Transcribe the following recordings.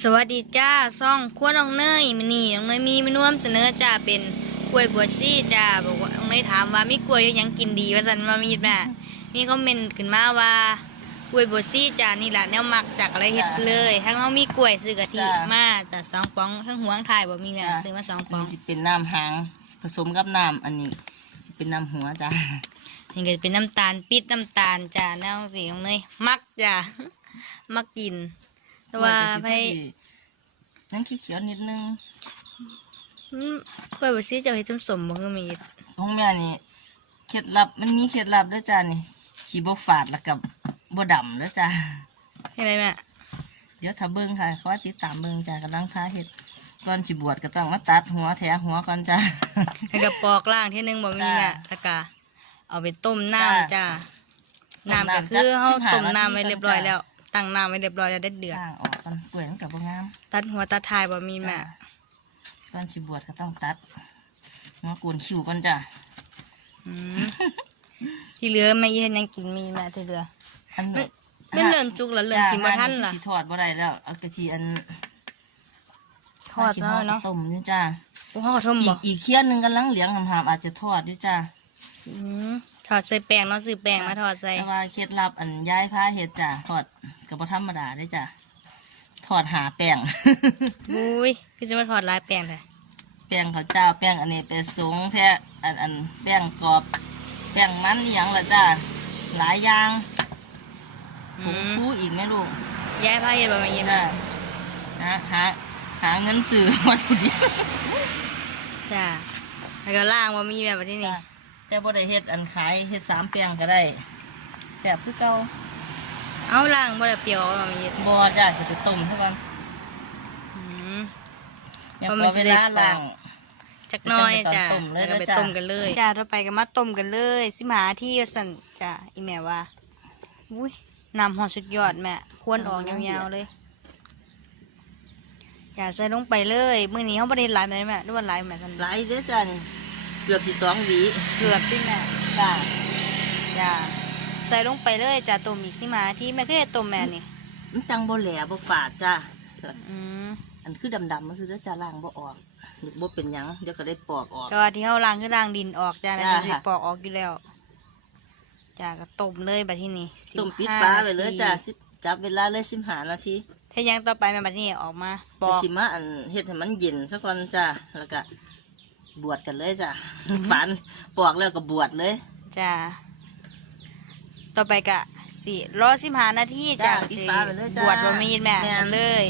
สวัสดีจ้าซ่องครัวน้องเนยมินี่น้องเนยมีเมนูนำเสนอจ้าเป็นกล้วยบวชซี่จ้าบอกว่าน้องเนยถามว่ามีกล้วยหยังกินดีว่าสันมามีแม่มีคอมเมนต์ขึ้นมาว่ากล้วยบวชซี่จ้านี่แหละแนวมักจากอะไรเฮ็ดเลยทั้งเขามีกล้วยซื้อกะทิจ้ามาจ้าสองป๋องทั้งหัวทั้งถ่ายบ่มีแม่จ้าซื้อมาสองอันป๋องนี้สิเป็นน้ำหางผสมกับน้ำอันนี้สิเป็นน้ำหัวจ้ะนี่ก็เป็นน้ำตาลปิดน้ำตาลจ้าแนวสีของเนยมักจ้ามักกิน แต่ว่าก็ไปสิพอดีนั่นเขียวๆนิดนึงอืมกล้วยบวชซี่จะเอาเฮ็ดสมๆบ่คือมีของแม่นี่เคล็ดลับมันมีเคล็ดลับด้วยจ้ะนี่ชีบฝาดแล้วกับบ่ดำด้วยจ้ะเฮ็ดอะไรแม่เดี๋ยวถ้าเบิ่งค่ะขอติดตามเบิ่งจ้ะกำลังพาเฮ็ดก่อนสิบวชก็ต้องมาตัดหัวแถหัวก่อนจ้ะแล้วก็ปอกล่างเที่นึงบ่มีจ้าแม่แล้วก็เอาไปต้มน้ำจ้าจ้าต้มน้ำน้ำก็คือจักเฮา15ต้มน้ำนาทีไว้เรียบร้อยจ้าแล้ว ตั้งน้ำไว้เรียบร้อยแล้วได้เดือดล้างออกก่อนกล้วยมันกับบ่งามตัดหัวตัดท้ายบ่มีแม่จ้ะก่อนสิบวชก็ต้องตัดหัวโกนคิ้วก่อนจ้ะอืมที่เหลือแม่เฮ็ดหยังกินมีแม่ที่เหลืออันนี้มันเริ่มจุกแล้วเริ่มกินบ่ทันล่ะสิทอดบ่ได้แล้วเอากระชีอันทอดสิเนาะห่เนาะต้มอยู่จ้าโอ้เฮาก็ทมอีบ่กอีกเคี้ยนหนึงกำลังเหลียงหำๆอาจจะทอดอยู่จ้าอืมทอดใส่แป้งเนาะซื้อแป้งมาทอดใส่แต่ว่าเคล็ดลับอันย้ายผ้าเห็ดจ้าทอด ก็บ่ธรรมดาได้จ้าทอดหาแป้ง บุ้ยคือสิมาทอดหลายแป้งแท้แป้งข้าวเจ้าแป้งอันนี้ไปสงแท้อันอันแป้งกรอบ แป้งมันนี่ยังละจ้าหลายอย่างผอืงมฟูอีกไหมลูกย้ายผ้าเฮ็ดบ่แม่เฮ็ดจ้าหาหาหาเงินซื้อวัตถุดิบจ้าแล้วก็ล่างบ่มีแบบว่าที่นี่ จ้ะแต่บ่ได้เฮ็ดอันขายเฮ็ดสามแปลงก็ได้แซ่บคือเก่า เอาล่างบ่ได้เปรียวเอาบ่มีเฮ็ดบ่จ้าสิไปต้มซะก่อนอืมแม่เพราะขมันอสิเวได้ลาล้าง จักหน้อยจ้ะไปต้มเลยแล้วก็ไปนะจ๊ะต้มกันเลยจ้าต่อไปก็มาต้มกันเลย สิมาที่สั่นจ้ะอีแม่ว่าอุ้ยน้ำหอมสุดยอดแม่ควรออกยาวๆเลยอย่าใส่ลงไปเลยมื้อนี้เขาบ่ได้หลายแม่แม่ด้วยว่าหลายแม่ทันหลายเด้อจ้านี่เกือบสิสองหวีเกือบที่แม่จ้าจ้ะใส่ลงไปเลยจ้ะต้มอีกสิมาที่แม่ก็ได้ต้มแม่นี่มันจังบ่แหลบ่ฝาดจ้าอืมอันคือดำๆมันซื้อเด้อจ้าล้างบ่ออกหรือบ่เป็นหยังเดี๋ยวก็ได้ปอกออกแต่ว่าที่เขาล้างคือล้างดินออกจ้ะแล้วจ้ะก็สิปอกออกอยู่แล้วจ้ะก็ต้มเลยบัดที่นี่ต้มปิด15ฟ้าไปเลยนทีจ้าสิบจับเวลาเลย15นาทีถ้ายังต่อไปแม่บัดนี้ออกมาปไปอกสิมาอันเฮ็ดให้มันเย็นซะก่อนจ้าแล้วก็บวชกันเลยจ้าฝันปอกแล้วก็บวชเลยจ้ะ ต่อไปกะสิรอสิบห้านาทีจ้ะจ้ะปิดฟ้าไปเลยจ้ะบวชบะมีดแม่แม่นกันเลย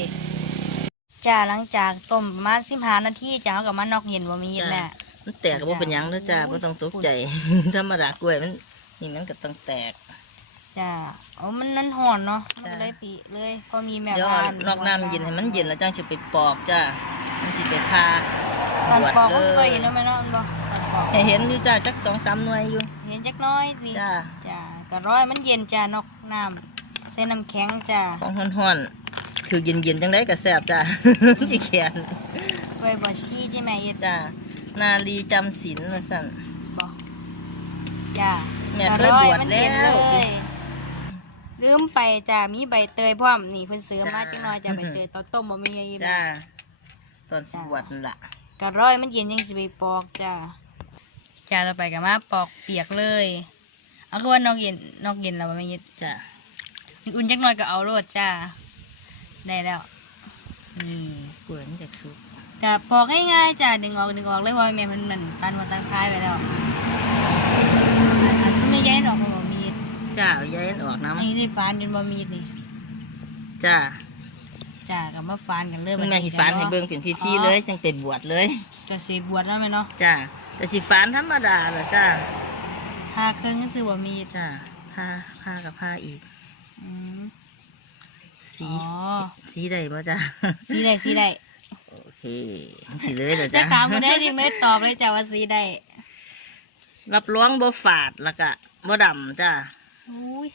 จ้าหลังจากต้มประมาณสิบห้านาทีจ้ะเขากับมานอกเย็นบะมีดแม่ มันแตกก็บ่เป็นหยังเด้อจ้าบ่ต้องตกใจ ธรรมดากล้วยมันนี่มันก็ต้องแตก จ้าโอ้มันนั่นห่อนเนาะมันจ้ะก็ได้ปีเลยก็มีแม่เดี๋ยวบ้าเอานนอกน้ำเย็นให้มันเย็นแล้วจังสิไปปอกจ้ามันสิไปพาตอนบวชปอกเลก็เคยยเห็นแล้วไหมเนาะมันบอกตอนปอกให้เห็นอยู่จ้าจักสองสามหน่วยอยู่ เห็นจักหน้อยสิจ้า จ้า ก็ร้อยมันเย็นจ้านอกน้ำใส่น้ำแข็งจ้าของห่อนๆคือเย็นๆจังได้ก็แซ่บจ้ามันสิแขนไว้บ่ชี้ที่แม่เย็ดจ้านาลีจำศีลว่าซั่นบอกจ้าแม่เคยก็ร้อบวชมันเย็นแล้วเลยลืมไปจ้ามีใบเตยพร้อมนี่เพิ่นซื้อมาจักหน้อยจ้าใบเตยตอนต้มบ่มีอะไรจ้าตอนสิบวชนั่นล่ะก็ร้อยมันเย็นยังสิไปปอกจ้าจ้าต่อไปก็มาปอกเปียกเลย เอาคือว่านอกเย็นนอกเย็นแล้วบ่แม่เย็ดจ้าอุ่นจักหน่อยก็เอาโลดจ้าได้แล้วนี่กล้วยมันจากสุกจะปอกง่ายๆจ้าดึงออกดึงออกเลยเพราะว่าแม่มันมันตันหัวตันท้ายไปแล้วอันอันซึ่งไม่ย้ายดอกของบ่มีดจ้าเอาใยมันออกน้อันนี้ได้ฟานจนบ่มีดนี่ำจ้าจ้ากับมาฟานกันเลยเพิ่งแม่สิฟานให้เบิ่งเป็นพิธีเลยจังไปบวชเลยจะสีบวชแล้วไหมเนาะจ้าแต่สิฟานธรรมดาล่ะจ้า พาเครื่องก็ซื้อบ่มีดจ้าผ้าผ้ากับผ้าอีก อืมสีอ๋อสีใดบ่จ้าสีได้สีได้โอเคสีเลยเหรอจะจ้าถามมาได้ดิไม่ตอบเลยจ้าว่าสีได้รับรองบ่ฝาดแล้วก็บ่ดำจ้าอุ้ย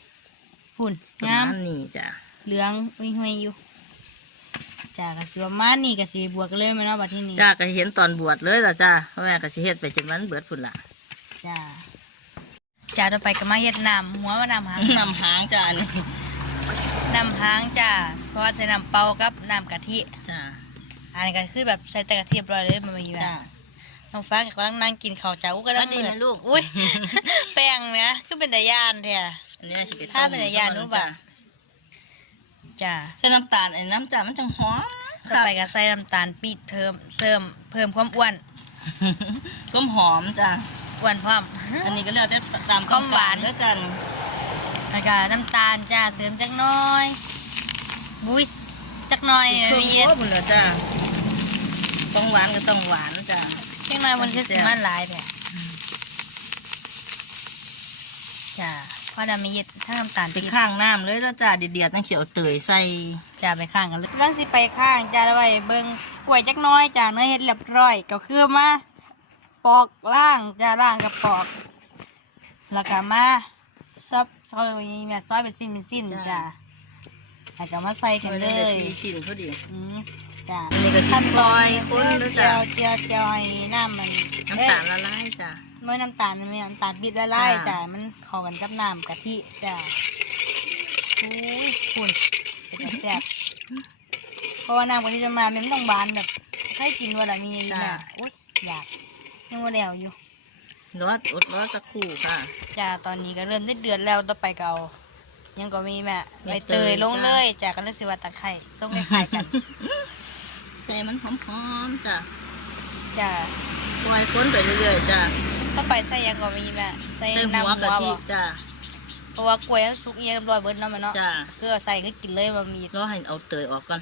หุ่นประงาม มาณนี้จ้าเหลืองอุ้ยห้อยอยู่จ้ากะสิประมาณนี้กะสิบวกกันเลยไหมเนาะบัดที่นี้จ้าก็เห็นตอนบวชเลยล่ะจ้าเพราะแม่ก็สิเฮ็ดไปจนมันเบิดพุ่นล่ะ จ้า จ้าต่อไปก็มาเฮ็ดน้ำหัวว่าน้ำหางนำหางจ้านี่น้น้ำห้างจ้าเพราะว่าใส่น้ำเปล่ากับน้ำกะทิ จ้าอันนี้ก็คือแบบใส่แต่กะทิเรียบร้อยเลยมันมีแบบจ้า น้องฟ้ากำลังนั่งกินข้าวจ้าอุ้ก็ลังอันนี้เปิมัดนลูก อุ้ย แป้งเนี่ยคือเป็นตะยานแท้ อันนี้สิเป็นถ้าเป็นยานุบะจ้าใส่น้ำตาลไอ้น้ำตาลมันจังหอมต่อไปก็ใส่น้ำตาลปี๊บเพิ่มเสริมเพิ่มความอ้วน ส้มหอมจ้า อ้วนพร้อม อันนี้ก็แล้วแต่ตามความหวานแล้วจ้านี่แล้วก็น้ำตาลจ้าเสริมจักหน้อย บุ้ยจักหน้อยเครื่องมีครบหมดเลยจ้าต้องหวานก็ต้องหวานจ้าจักหน้อยมันคือสิมันหลายแท้จ้าพอดามีเย็ดถ้าน้ำตาลไปปี๊บข้างน้ำเลยแล้วจ้าเดียดๆตั้งเขียวเตยใส่จ้าไปข้างกันเลยร่างสิไปข้างจ้าแล้วไปเบิ่งกล้วยจักหน้อยจ้าเนื้อเฮ็ดเรียบร้อยก็คือมา ปอกล่างจ้าล่างกับปอก แล้วก็มาซอบซอยแม่ซอยเป็นสิ้นเป็นสิ้นจ้าแล้วก็มาใส่กันเลยสี่ชิ้นพอดีอืมจ้าอันนี้ก็สิขั้นตอนปล่อยคนเด้อเจีจ้ะยวเจียวเจียวให้น้ำมันน้ำตาลละลายจ้าเมื่อน้ำตาลมันมีน้ำตาลบิดละลายจ้ะจ้ามันเข้ากันกับน้ำกะทิจ้าโอ้ยคุณเป็นแซ่บเพราะว่าน้ำกะทิจะมามันไม่ต้องหวานแบบให้กินเวลามีอยู่น่ะโอ๊ยอยาก ยังว่าแล้วอยู่รอดอดรอดสักครู่ค่ะจ้าตอนนี้ก็เริ่มได้เดือดแล้วต่อไปก็เอายังก็มีแม่ใบใบเตเตยยลงจ้ะเลยจ้าก็เลยสิว่าตะไคร้ส้มคล้ายๆกันใส่มันหอมๆจ้าจ้าปล่อยคนไปเรื่อยๆจ้าต่อไปใส่ยังก็มีแม่ใส่ใส่หัน้ำวหัวกะทิบ่จ้าเพราะว่ากล้วยสุกเอียเรียบร้อยเบิดแล้วมันเนาะจ้าก็ใส่ก็กินเลยบะหมี่รอให้เอาเตยออกก่อน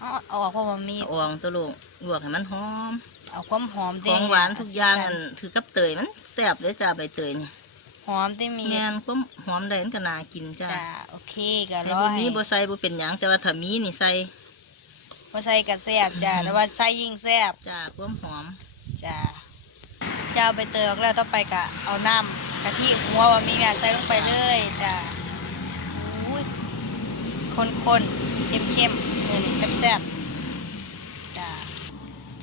เอาเอาออกเพราะบะหมี่เอาออกตัวลูกลวกให้มันหอม เอาความหอมขเด้องหวานทุกอย่างอันถือกับเตยมันแซ่บเลยจ้าใบเตยนี่หอมที่มีแม่นความหอมได้มันก็น่ากินจ้าจ้าโอเคก็ให้รอบ่ให้มีบ่ใส่บ่เป็นหยังแต่ว่าถ้ามีนี่ใส่ บ่ใส่กระแซ่บจ้าแต่ว่าใส่ยิ่งแซ่บจ้าความหอม จ้าจ้าเอาไปเตยออกแล้วต่อไปก็เอาน้ำกะทิหัวบะหมี่แม่ใส่ลงไปเลยจ้าอุ้ยข้นๆเข้มๆเออนี่แซ่บๆจ้า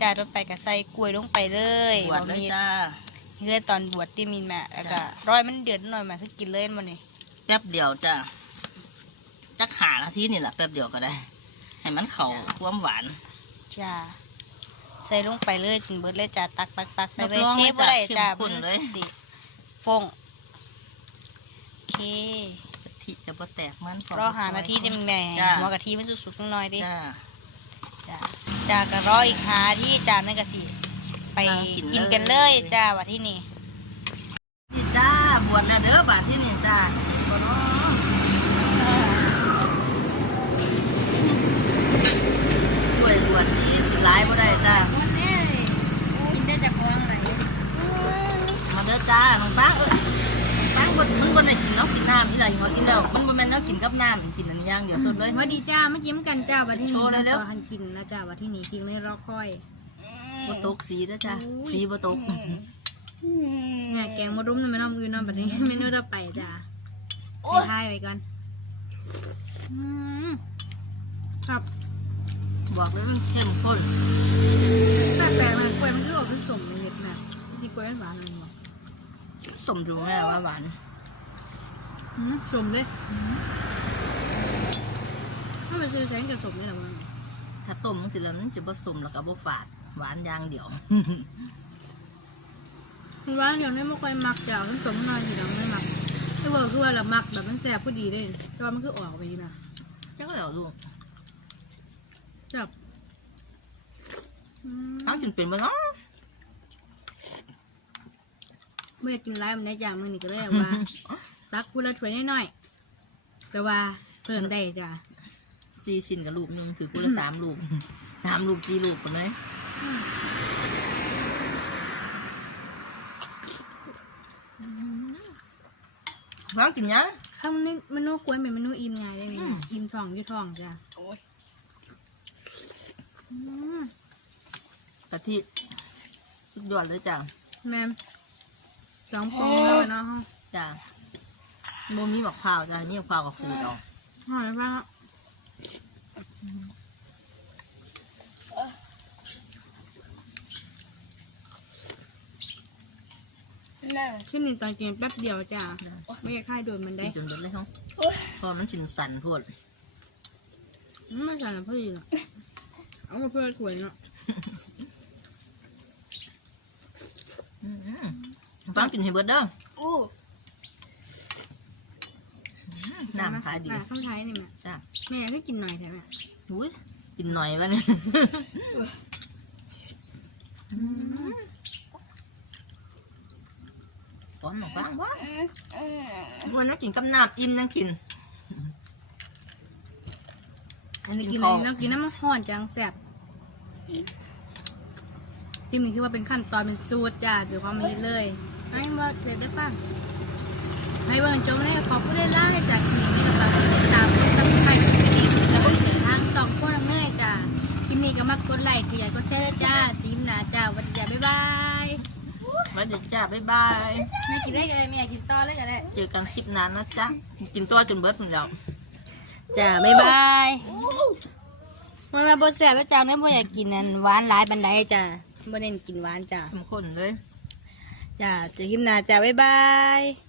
จ้าต่อไปก็ใส่กล้วยลงไปเลยบวชบะเลหยมี่จ้าเฮือตอนบวชที่มีแม่แล้วก็จ้ะร้อยมันเดือดหน่อยแม่คือกินเลยมันนี่แป๊บเดียวจ้าจักหานาทีนี่แหละแป๊บเดียวก็ได้ ให้มันเข้าความหวานจ้าใส่ลงไปเลยจนเบิดเลยจ้าตักตักตักใส่เลยรับรองเทเลยบ่ได้จ้ะจ้าเข้มข้นเลยสิฟงโอเคกะทิจะบ่แตกมันรอหานาทีได้แม่จ้าหัวกะทิมันสุกๆหน่อยดิจ้า จ้าจ้าก็รออีกหาที่จ้านั่นก็สิไปนั่งกินกินกันเลเลยยจ้าว่าที่นี่นี่จ้าบวชแล้วเด้อบาทที่นี่จ้าบ่เนาะบวชบวชชีกินหลายบ่ได้จ้าวันนี้กินได้แต่พวงไหนมาเด้อจ้าน้องป้าเอ้ยน้องป้าบ่มันบ่ได้กินเนาะกินน้ำนี่ล่ะหัวกินแล้วมันบ่ แม่นเนาะกินกับน้ำกินอันนี้อย่างเดียวสดเลยสวัสดีจ้าเมื่อกี้มกันจ้าวันที่โชนี้ว์เลยเร็วต่อหันกินนะจ้าวันที่นี้ทิ้งเลยรอคอยบ่ตกสีเด้อจ้าโอ้ยสีบ่ตกเนี่ยแกงมะรุมจะไม่น้ำอื่นเน้ำแบบนี้เมนูต่อไปจ้าให้ทายไว้ก่อนอืมครับบอกเลยมันเข้มข้นแต่แปลกมันกล้วยมันคือออกเป็นสมในเห็ดนะที่กล้วยมันหวานเลยมั้งสมถึงแม่ว่าหวานอืม สมเลยถ้าไปซื้อใช้กับสมนี่แหละมั้งถ้าต้มมันสิแล้วมันจะผสมแล้วก็บ่ฝาด หวานอย่างเดียว มันหวานอย่างนี้ไม่ค่อยมักจ้ามันสมหน่อยสิเราไม่มักถ้าบอกคือว่าเรามักแบบมันแซ่บพอดีเลยแต่ว่ามันคือออกไปนะจักแล้วลูกจับอืมทั้งจนเป็นบ่เนาะ เมื่อกินไล่มันได้จากมือนี่ก็เลยว่า ตักพูละถ้วยน้อยๆแต่ว่าเพิ่มได้จ้ะสี่ชิ้นกับลูกหนึงถือคนละสามลูกสามลูกสี่ลูกคนเลยฟังกินยัง ถ้ามันนี่เมนูกล้วยเป็นเมนูอิ่มไงได้ไหมอืม อิ่มท้องอยู่ท้องจ้ะอืมกะทิสุดยอดเลยจ้ะแม่ม สองปองแล้วเนาะจ้ะโมมีมะพร้าวจ้ะนี่มะพร้าวกับขูดเอาหอยฟังอะขึ้นนี่ตอนกินแป๊บเดียวจ้ะไม่อยากให้โดนมันได้กินจนเบิดเลยเขาพอมันชินสั่นโพดมันไม่ใส่น้ำพอดีหรอกเอามาเพื่อถ้วยเนาะ อืม ฟังกินให้เบิดเด้อโอ้น้ำขายดีอะข้าวไทยนี่แม่จ้าแม่ก็กินหน่อยแถมแม่อุ้ยกินหน่อยวะเนี่ยตอนหนูฟังว่าวันนั้นกินกับน้ำอิ่มยังกินอันนี้กินข้าวอะไรเรากินน้ำมันห่อนจังแซ่บที่นี่คือว่าเป็นขั้นตอนเป็นสูตรจ้าสูตรความมีเลย ให้ว่าเสร็จได้ป่ะให้เบิ่งชมเลยขอบคุณได้ล่าให้จากนี่นี่กับฝากกดติดตามกดซับสไครต์กดกระดิ่งแล้วก็เดินทางสองคนเงยจ้าที่นี่ก็มากดไลค์ขยายก็แชร์จ้าทีมหนาจ้าวันนี้จ้าบ๊ายบายมาเดี๋ยวจ้าบ๊ายบายแม่กินได้ก็ได้แม่กินต่อเลยก็ได้เจอกันคลิปหนานนะจ๊ะกินตัวจนเบิดหมดแล้วจ้าบ๊ายบายมันละบ่แซ่บแล้วเจ้าเนี่ยบ่อยากกินอันหวานหลายบันไดจ้าบ่เน้นกินหวานจ้าทุกคนเลย จ้าเจอคลิปหน้าจ้าบ๊ายบาย